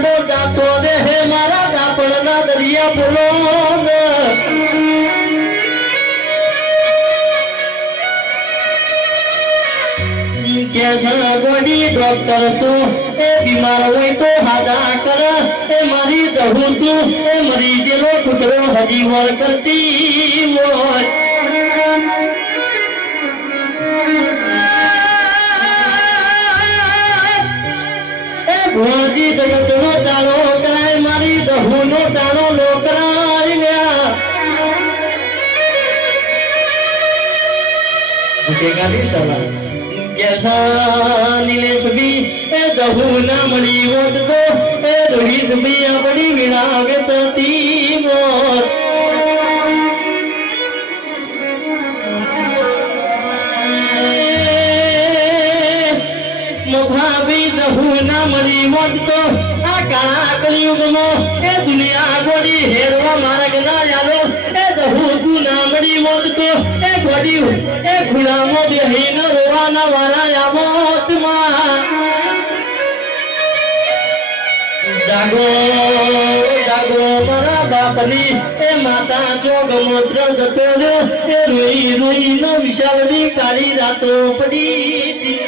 દાપડો ગાતો રે હે મારા દાપડના દરિયા બોલો. ગોડી મારી મરી ગયેલો ટુકડો હજી વળ કરતી એ ભોજી કેસા નિલેશ બી, એ દહુ ના મળી તો એ રોહિત બી આપણી વિણાવે તતી મોત ભાભી દહુ ના મળી તો આ કાળા દુનિયા ગોડી હેરવા માર્ગ ના આલો એ દહુ તું ના મળી હોત તો એ ખુલામાં બેહીને રોવાના વાળા આવોતમાં જાગો જાગો મારા બાપની. એ માતા ચોગ મંત્ર જતો એ રોઈ રોઈ નો વિશાલની કાળી રાતો પડી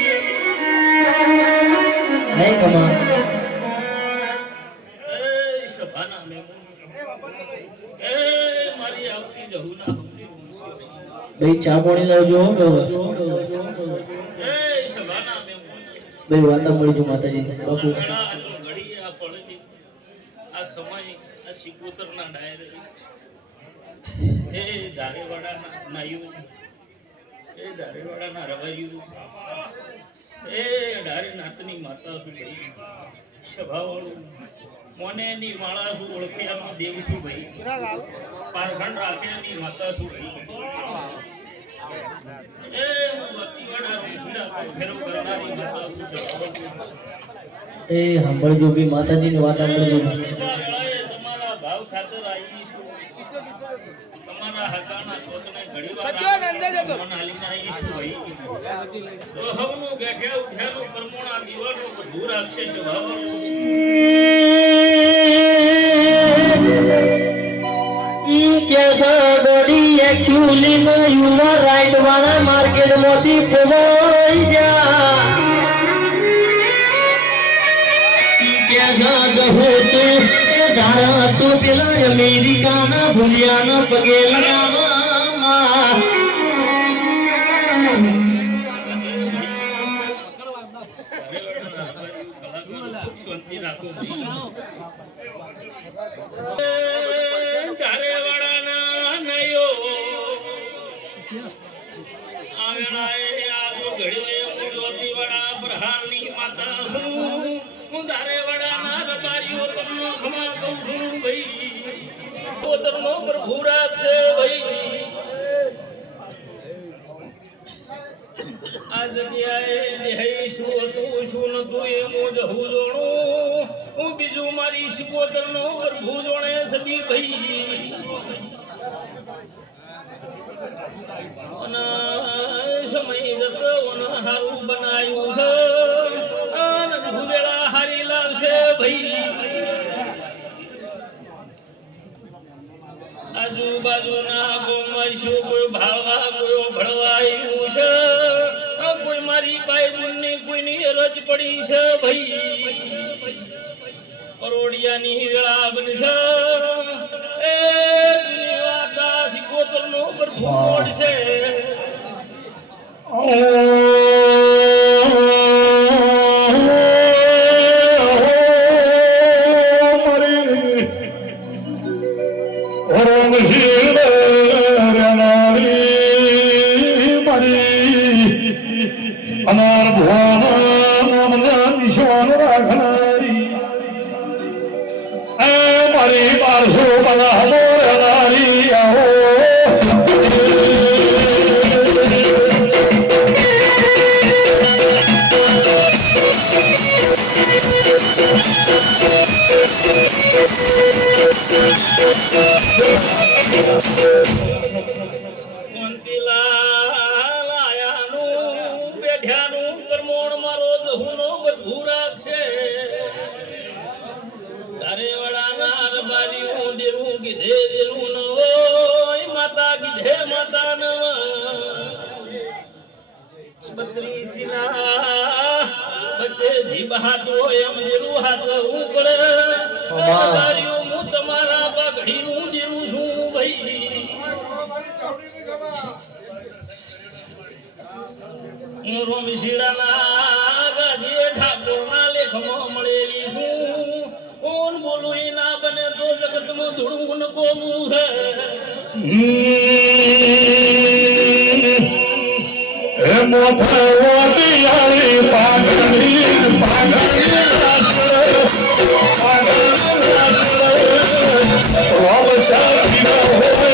એ મારી આવતી જહુના. ભાઈ ચા પાણી લાવજો. ભાઈ વાતા મળી માતાજી બાપુ. એ ધારેવાડાના નાયું. એ માતા શું ભાઈ સભાવાળું માળા શું ઓળખ્યાનો દેવ શું ભાઈ પારખંડ રાખેની માતા શું ભાઈ એ સાંભળજો બી માતાજીની વાત સાંભળજો સચિન અંદર જતો. હવનું બેઠે ઉઠ્યાનું પરમોણા દીવાનો બધું રાખશે સ્વભાવ કેસા ગોડી એકચ્યુઅલી માં યુ આર રાઈટ વાળા માર્કેટમાંથી પવાઈ ગયા. તું પેલા અમેરિકાના ભૂલિયાના પગે લગાવવામાં ઘડ્યો વડા હું પ્રહારની માતા છું હું ના વેપારીઓ તમને ખમા કહું છું ભાઈ. પોતરનો પ્રભુ છે ભાઈ. આ જગ્યાએ દેહાઈ શું હતું શું નતું એ હું જહું જોણું. હું બીજું મારી શિકોતર નો પ્રભુ જોણે સદી ભાઈ. અને અને હારું બનાયું છે. આનંદ ભૂલેલા હારી લાવશે ભાઈ. આજુબાજુના ગામમાં શું કોઈ ભાવા કોઈ ભળવાયું છે? કોઈ મારી બાઈ બુનની કોઈની રજ પડી છે ભાઈ. પરોડિયાની વેળા બનશે. એ દુનિયા દાસ ગોત્રનો પ્રભુ છે. અનાર ભુવાના નિશાન રાખનારી એ મારી બારસો બનાવો બત્રીસીના વચ્ચે જીભ હાથ હોય એમ દેરું હાથવું પડે રબારીઓ હું તમારા પગડીનું દેરું છું ભાઈ. હું ગાદીએ લેખમાં મળેલી છું. કોણ બોલું એ ના બને તો જગતમાં ધૂળું ન કોનું હે মাথায় ওটিয়ারি পাগলি পাগলি রব সাথী হবে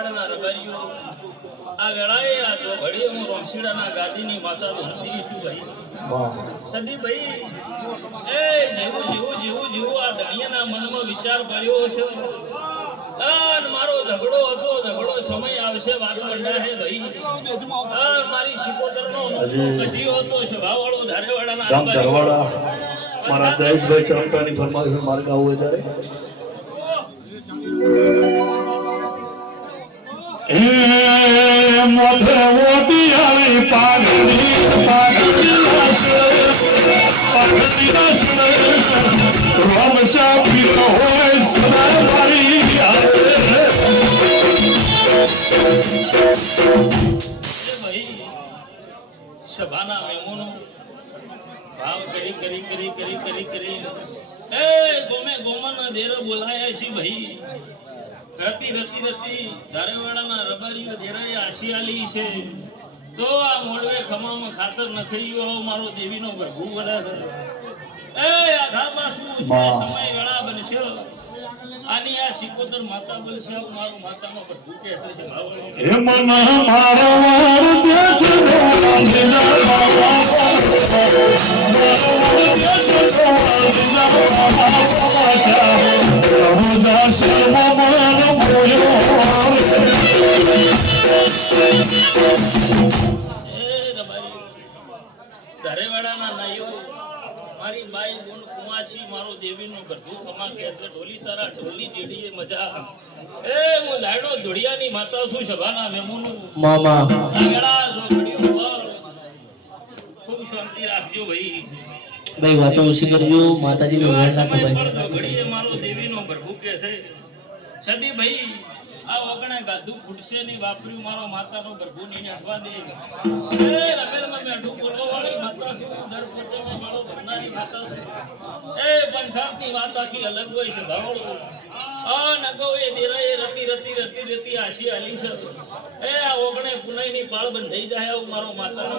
તારે રબારીઓ આ વેળાએ આ તો ઘડીએ હું રોમશીડાના ગાદીની માતા ધરતી છું ભાઈ સદી ભાઈ એ જેવું જેવું જેવું જેવું આ ધણિયાના મનમાં વિચાર કર્યો છે અન મારો ઝઘડો હતો ઝઘડો સમય આવશે વાત કંડા હે ભાઈ. અન મારી શિકોતરનો હજી- કજીયો હતો સભાવાળો ધારેવાડાના ગામ. ધરવાડા. મારા જયેશભાઈ ચરમતાની ફરમાઈશ માર્ગ આવું ત્યારે? સભાના મહેમાનો ભાવ કરી કરી કરી કરી કરી કરી. એ ગોમે ગોમન દેરો બોલાયા છે ભાઈ. રતી રતી રતી. ધારેવાડાના રબારીઓ જરાય આશિયાલી છે. તો આ મોડવે ખમામાં ખાતર નખરીઓ મારો દેવીનો પ્રભુ વડા એ આઘામાં શું છે? સમય વેળા બનશે. આની આ સિકોતર માતા બોલશે મારું માતામાં પ્રભુ કે છે હે મન મારો દેશ નો ગુણ કુમાશી મારો દેવીનું ગઢું કમા કે છે ઢોલી તારા ઢોલી જેડીએ મજા. એ હું લાડો ધોડિયાની માતા છું સભાના મેમુનું. મામા. આગળા વેળા જો ઘડીઓ ખૂબ શાંતિ રાખજો ભાઈ. ભાઈ વાતો ઓછી કરજો માતાજી નો જો આ વેર રાખો સમય ભાઈ. ઘડીએ મારો દેવીનો પ્રભુ કે છે. સદી ભાઈ આ ઓગણે ગાધું ફૂટશે નહીં, વાપર્યું મારો માતાનો પ્રભુ નહીં હટવા દે. એ દર એ પંચાબની વાત આખી અલગ હોય છે, ભાવળો. એ દેરાએ રતી રતી રતી રતી આશી આલી છે. એ આ ઓગણે પુનઈની પાળ બંધાઈ જાય આવું મારો માતાનો